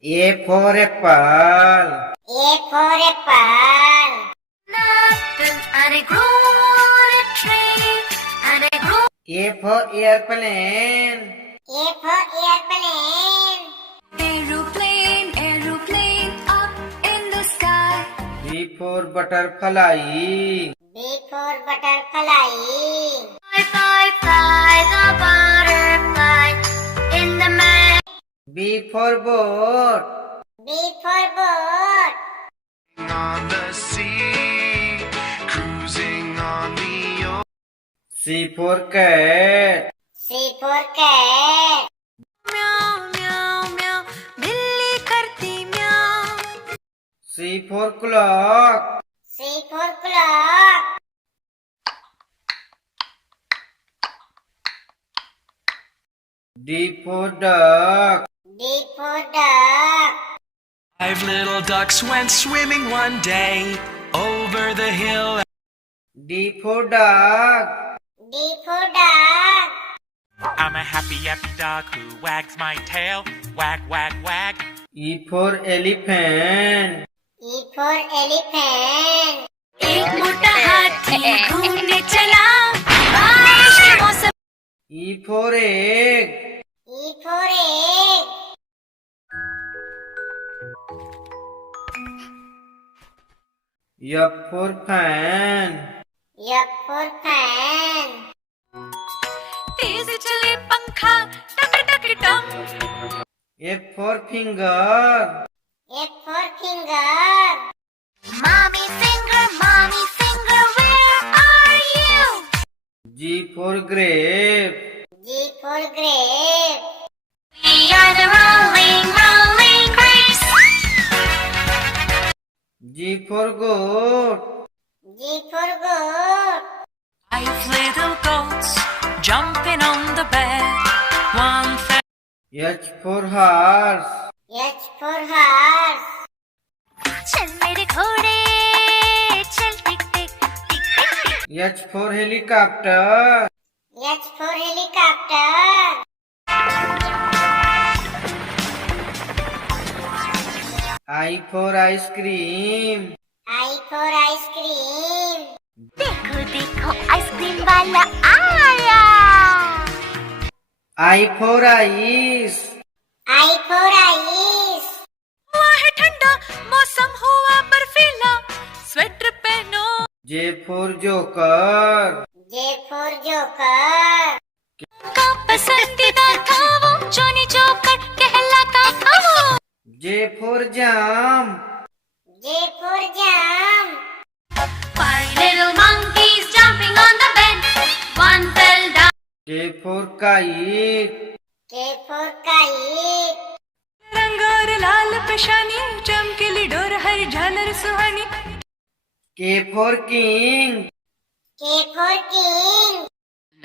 A for apple. A for apple. And I grew on a tree, and I grew. A for airplane. A for airplane. Aeroplane, aeroplane, up in the sky. B for butterfly. B for butterfly. Fly, fly, fly, the butterfly in the man. B for boat. B for boat. On the sea, cruising on the ocean. C for cat. C for cat. Meow, meow, meow, बिल्ली करती meow. C for clock. C for clock. D for duck. D for duck. 5 little ducks went swimming one day over the hill. D for dog. D for duck. I'm a happy dog who wags my tail. Wag, wag, wag. E for elephant. E for elephant. एक मोटा हाथी घूमने चला बारिश के मौसम. E for egg. E for egg. F for fan. F for fan. तेज चले पंखा टक टक टम. F for finger. F for finger. Mommy finger, where are you? G for grape. G for grape. We are the rolling, rolling grapes. G for goat. G for goat. 5 little goats jumping on the bed. One fell. H for horse. H for horse. चल मेरे घोड़े चल टिक टिक टिक टिक टिक. H for helicopter. H for helicopter. I for ice cream. I for ice cream. देखो देखो ice cream वाला आया. I for ice. I for ice. हुआ है ठंडा मौसम हुआ बर्फीला. स्वेटर पहनो. J for joker. J for joker. का पसंदीदा था वो जॉनी जोकर कहलाता था वो. J for jam. J for jam. 5 little monkeys jumping on the bed. One fell down. K for kite. K for kite. रंग और लाल पेशानी चमकीली डोर हर झालर सुहानी. K for king. K for king.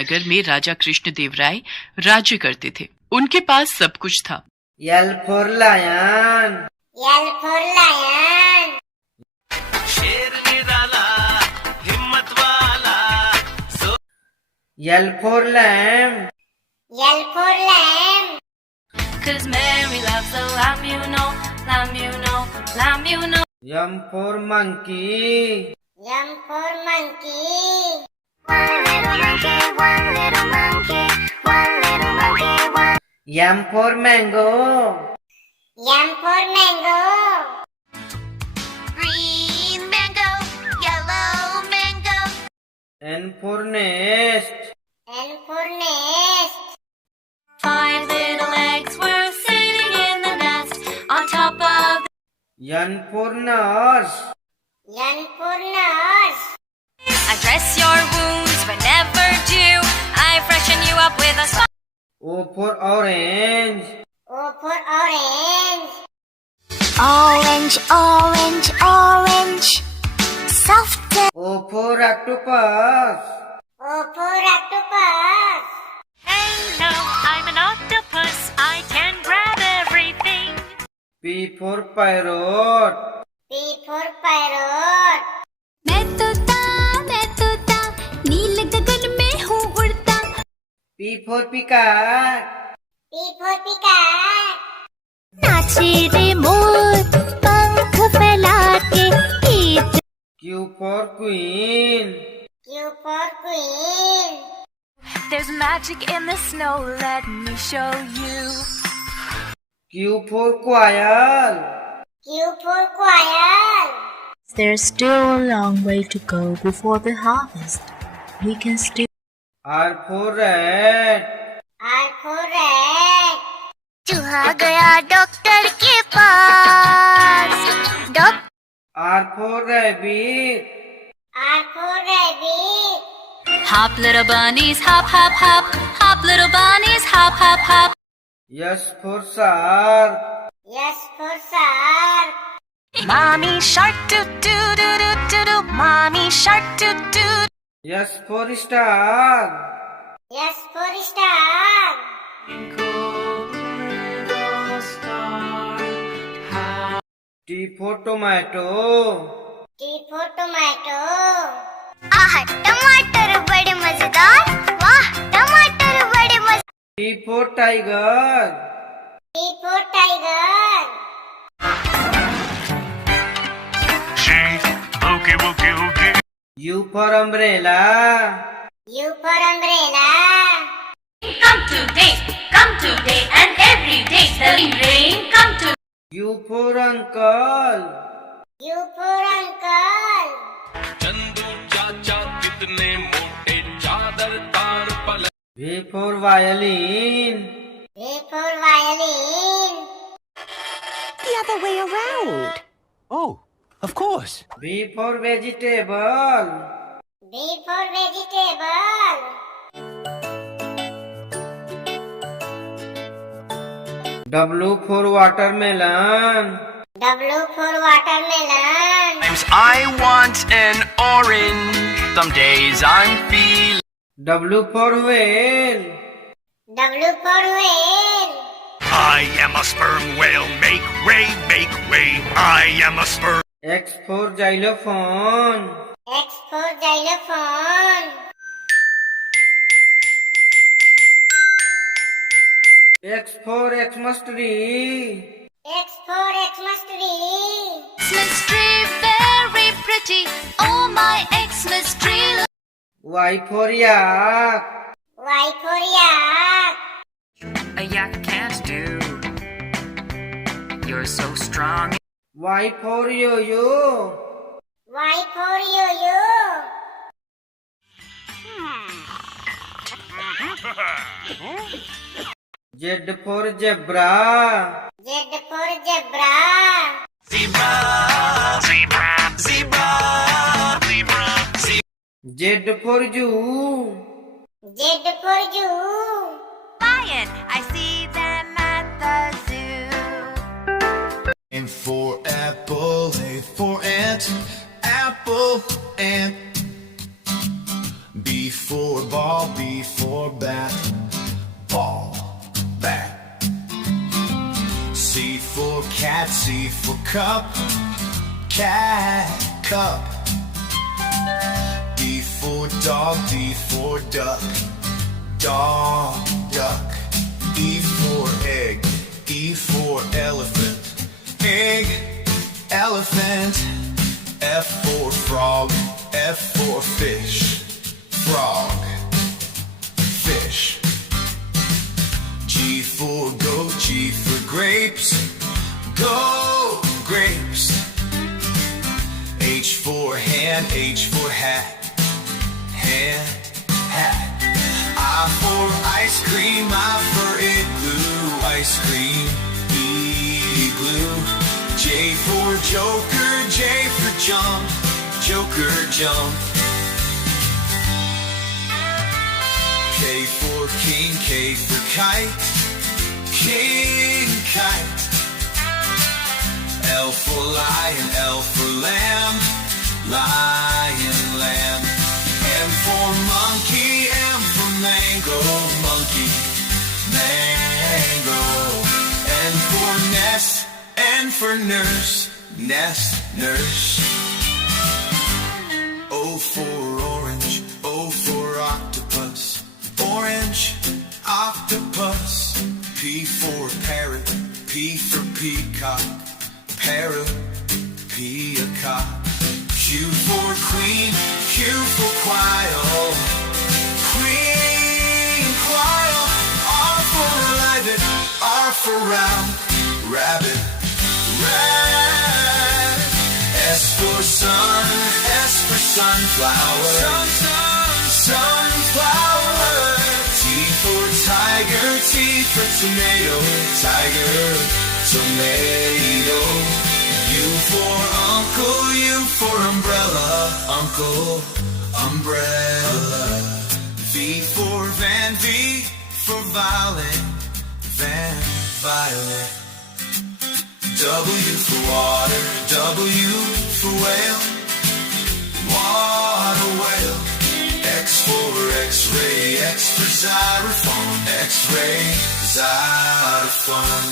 नगर में राजा कृष्णदेव राय राज्य करते थे. उनके पास सब कुछ था. L for lion. L for lion. शेर निराला, हिम्मत वाला. L for lamb. L for lamb. 'Cause Mary loves the lamb, you know, lamb, you know, lamb, you know. M for monkey. M for monkey. One little monkey, one little monkey, one little monkey, one. M for mango. M for mango. Green mango, yellow mango. N for nest. N for nest. 5 little eggs were sitting in the nest on top of. N for nurse. N for nurse. I dress your wounds whenever due. I freshen you up with a smile. O for orange. O for orange. Orange, orange, orange. Soft. O for octopus. O for octopus. Hello, I'm an octopus. I can grab everything. P for parrot. P for parrot. मैं तोता नील गगन में हूँ उड़ता. P for peacock. P for peacock. नाच नाचे रे मोर पंख फैला के गीत Q for Queen. Q for Queen. There's magic in the snow, let me show you. Q for Choir. Q for Choir. There's still a long way to go before the harvest. We can still R for Rat. R for Rat. चूहा गया doctor के पास doctor R for Rabbit. R for Rabbit. Hop little bunnies, hop hop hop. Hop little bunnies, hop hop hop. S for Shark. S for Shark. Mommy shark doo doo doo doo doo doo. Mommy shark doo doo. S for Star. S for Star. T for Tomato. T for Tomato. आह टमाटर बड़े मजेदार वाह टमाटर बड़े मजेदार T for Tiger. T for Tiger. She boogie woogie woogie. U for Umbrella. U for Umbrella. Come today and every day the rain come to U for Uncle. U for Uncle. V for Violin. V for Violin. The other way around. Oh, of course. V for Vegetable. V for Vegetable. W for Watermelon. W for Watermelon. Sometimes I want an orange. Some days I'm feeling. W for Whale. W for Whale. I am a sperm whale. Make way, make way. I am a sperm. X for Xylophone. X for Xylophone. X for Xmas tree. X for Xmas tree. Xmas tree very pretty oh my Xmas tree Y for Yak. Y for Yak. A yak can't do. You're so strong. Y for Yo-Yo. Y for Yo-Yo. Z for Zebra. Z for Zebra. Zebra, zebra, zebra, zebra, zebra. Z for Zoo. Z for Zoo. lion I see them at the zoo N for apple, A for ant, apple, ant. B for ball, B for bat, ball, bat. C for cat, C for cup, cat, cup. D for dog, D for duck, dog, duck. E for egg, E for elephant, egg, elephant. F for frog, F for fish, frog, fish. G for goat, G for grapes, go, grapes. H for hand, H for hat, hand, hat. I for ice cream, I for igloo, ice cream, igloo. J for joker, J for jump, joker, jump. K for king, K for kite, king, kite. L for lion, L for lamb, lion, lamb. M for monkey, M for mango, monkey, mango. N for nest, N for nurse, nest, nurse. O for orange, O for octopus, orange, octopus. P for parrot, P for peacock, parrot, peacock. Q for queen, Q for quail, queen, quail. R for rabbit, R for round, rabbit, rat. S for sun, S for sunflower, sun, sun, sunflower. T for tiger, T for tomato, tiger, tomato. U for uncle, U for umbrella, uncle, umbrella. V for van, V for violet, van, violet. W for water, W for whale, water whale. X for X-ray, X for xylophone, X-ray, xylophone.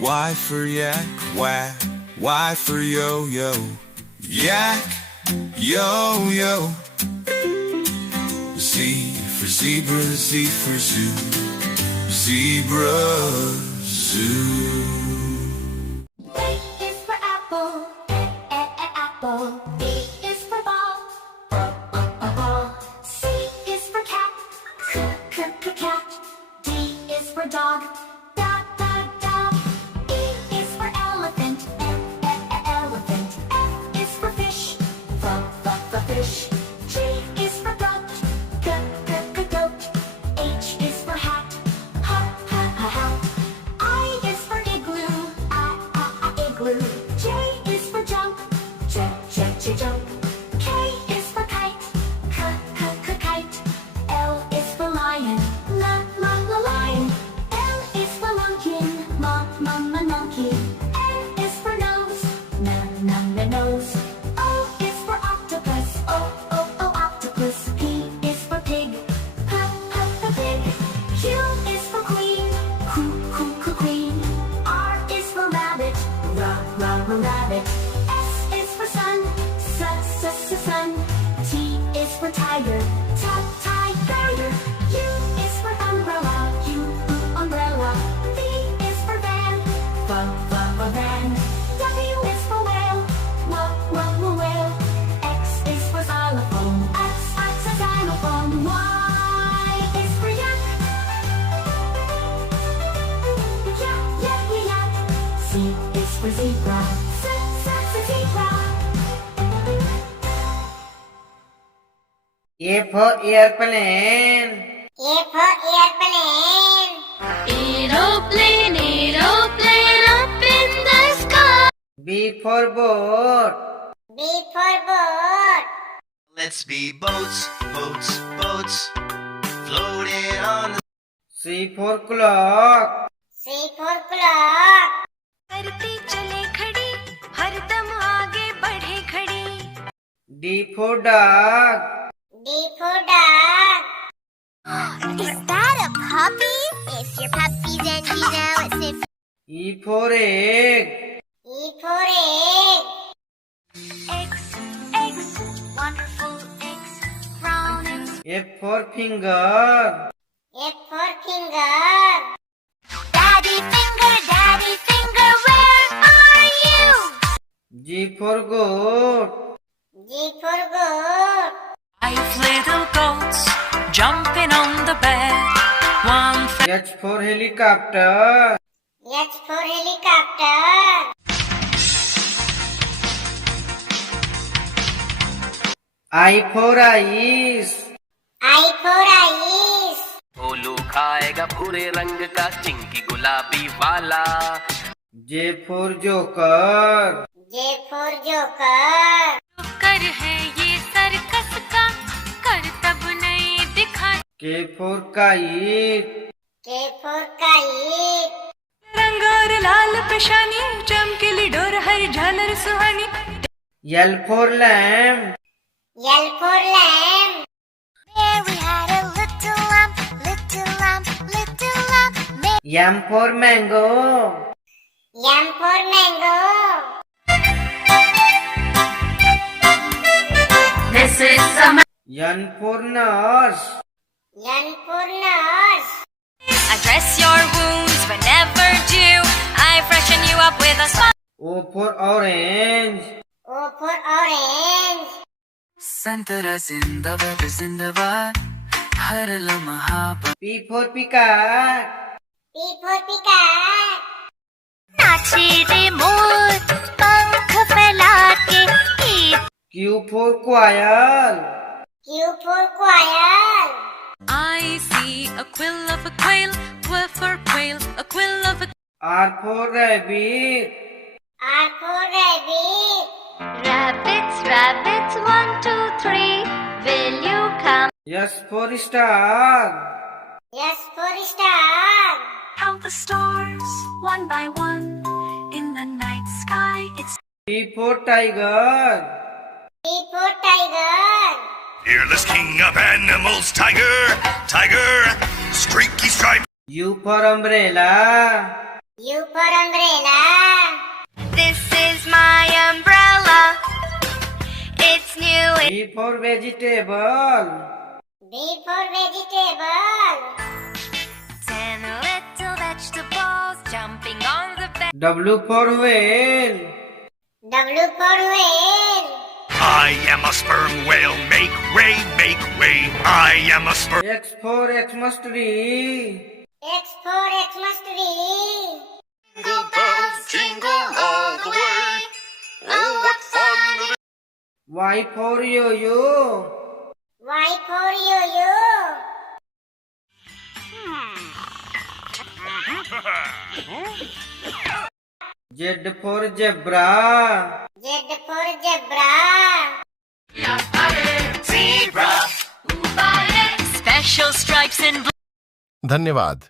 Y for yak, whack, Y for yo-yo, yak, yo-yo. Z for zebra, Z for zoo, zebra, zoo. A is for apple, apple. B is for ball, ball. C is for cat, cat. D is for dog, dog. E is for elephant, elephant. F is for fish, fish. G is for goat, goat. H is for hat, hat. I is for igloo, igloo. J is for jump, jump. K is for kite, kite. L is for lion, lion. L is for monkey, monkey. N is for nose, nose. O is for octopus, octopus. P is for pig, pig. Q is for queen, queen. R is for rabbit, rabbit. S is for sun, sun. T is for tiger, tiger. U is for umbrella, umbrella. V is for van, van. W is for whale, whale. X is for xylophone, X xylophone. Y is for yak, yak. Z is for zebra, zebra. A for airplane, A for airplane. Aeroplane, up in the sky. B for boat, B for boat. Let's be boats, floating on the. C for clock, C for clock. करती चले खड़ी, हरदम आगे बढ़े खड़ी. D for dog, D for dog. Is that a puppy? If your puppy's and you know it's if. E for egg, E for egg. Eggs, wonderful eggs, brown and. F for finger, F for finger. Daddy finger, where are you? G for goat, G for goat. 5 little goats jumping on the bed. One H for helicopter, H for helicopter. I for ice, I for ice. भोलू खाएगा भूरे रंग का चिंकी गुलाबी वाला. J for joker, J for joker. कर है ये circus का, कर तब नहीं दिखा. K for kite, K for kite. रंग और लाल पेशानी, चमकीली डोर हर झालर सुहानी. L for lamb, L for lamb. There we had a little lamb, M for mango, M for mango. This is a N for nurse, N for nurse. I dress your wounds whenever due. I freshen you up with a smile. O for orange. O for orange. संतरा जिंदाबाद जिंदाबाद हर लम्हा P for peacock. P for peacock. नाचे रे मोर पंख फैला के Q for quail. Q for quail. I see a quill of a quail, quill for quail, a quill of a R for rabbit. R for rabbit. Rabbits, rabbits, 1, 2, 3. Will you come? S for star. S for star. count the stars one by one in the night sky. It's T for tiger. T for tiger. Fearless king of animals, tiger, tiger, streaky stripe. U for umbrella. U for umbrella. This is my umbrella. It's new. V for vegetable. V for vegetable. 10 little vegetables jumping on the bed. W for whale. W for whale. I am a sperm whale, make way, make way. I am a sperm. X for Xmas tree. X for Xmas tree. Jingle bells jingle all the way. Oh, what fun it is. Y for yo-yo. Y for yo-yo. Z for zebra. Z for zebra. special stripes in blue. धन्यवाद।